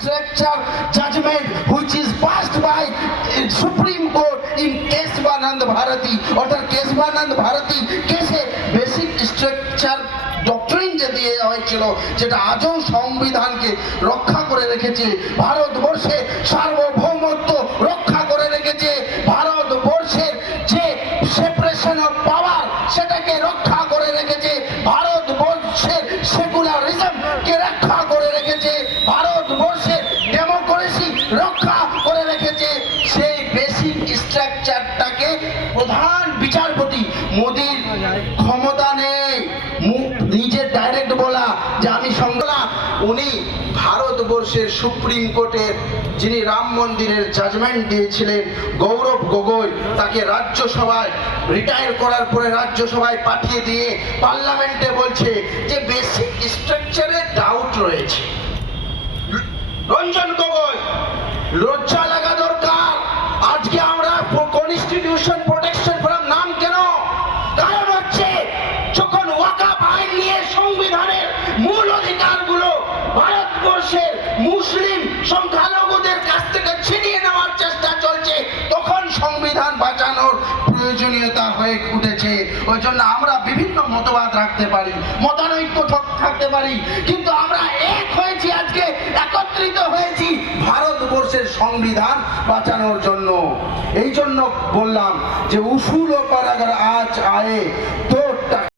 structure judgment which is passed by uh, Supreme Court in Kesvanand Bharati. অর্থাৎ কেশবানন্দ ভারতী কেসে basic structure ডক্টরিন যে দিয়ে হয়েছিল যেটা আজও সংবিধানকে রক্ষা করে রেখেছে ভারতবর্ষে সার্বভৌমত্ব রক্ষা করে রেখেছে সেই বেসিক স্ট্রাকচারটাকে প্রধান বিচারপতি মোদির ক্ষমতা নেই। মু- নিজে ডাইরেক্ট বলা যে আমি সংজ্ঞা উনি ভারতবর্ষের সুপ্রিম কোর্টের যিনি রাম মন্দিরের জাজমেন্ট দিয়েছিলেন, গৌরব গগৈ, তাকে রাজ্যসভায় রিটায়ার করার পরে রাজ্যসভায় পাঠিয়ে দিয়ে পার্লামেন্টে বলছে যে বেসিক স্ট্রাকচারে ডাউট রয়েছে রঞ্জন গগৈ লজ্জা লাগা দরকার আজকে আমরা কনস্টিটিউশন প্রোটেকশন ফোরাম নাম কেন? কারণ হচ্ছে, যখন ওয়াকাফ আইন নিয়ে সংবিধানের মূল অধিকারগুলো ভারতবর্ষের মুসলিম সংখ্যালঘুদের কাছ থেকে ছিনিয়ে নেওয়ার চেষ্টা চলছে, তখন সংবিধান বাঁচানোর প্রয়োজনীয়তা হয়ে উঠেছে। ওই জন্য আমরা বিভিন্ন মতবাদ রাখতে পারি, মতানৈক্য থাক- থাকতে পারি, কিন্তু আমরা এক হয়েছি আজকে, একত্রিত হয়েছি ভারতবর্ষের সংবিধান বাঁচানোর জন্য। এই জন্য বললাম যে উসুল ও পারাগার আজ আয়ে তো